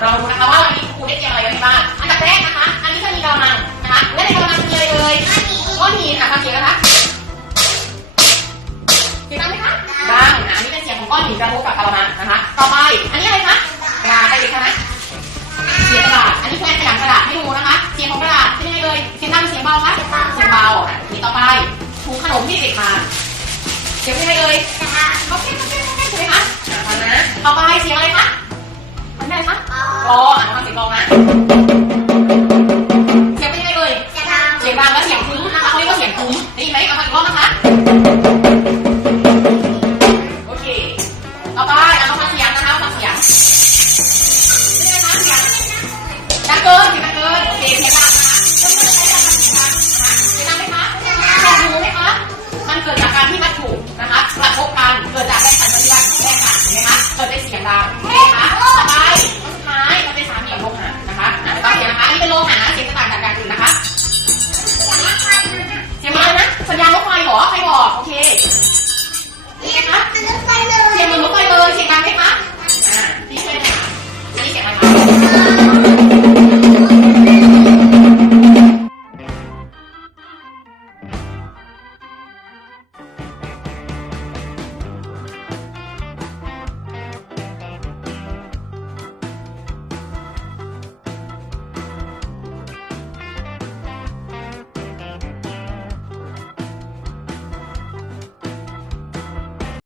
เราดูนะคะว่าเรามีครูได้เตรียมอะไรกันบ้างอันดับแรกนะคะ อันนี้จะมีกระมังนะคะ และในกระมังมีอะไรเลยก้อนหินค่ะทำเสียงนะคะเสียงดังไหมคะดังอันี่เป็นเสียงของก้อนหินกระทบกกับกระมังนะคะ ต่อไป อันนี้อะไรคะกระดาษใครเด็กคะนะเสียงกระดาษ อันนี้คือการขยำกระดาษให้ดูนะคะ เสียงของกระดาษเป็นยังไงเลยเสียงดังเสียงเบาคะเสียงเบาเสียงเบาทีต่อไปถุงขนมที่เด็กมา เสียงเป็นยังไงเลยเขาแค่เขาแค่เขาแค่ใช่ไหมคะต่อไปเสียงอะไร กออะฟังเสียงกองนะเสียงเป็นยังไงเลยเสียงดังและเสียงทุ้มนะคะเขาเรียกว่าเสียงทุ้มได้ยินไหมเอาฟังอีกรอบนะคะโอเคต่อไปอะมาฟังเสียงนะคะฟังเสียงเป็นยังไงคะเสียงดังเกินเสียงดังเกินไหม Thank you.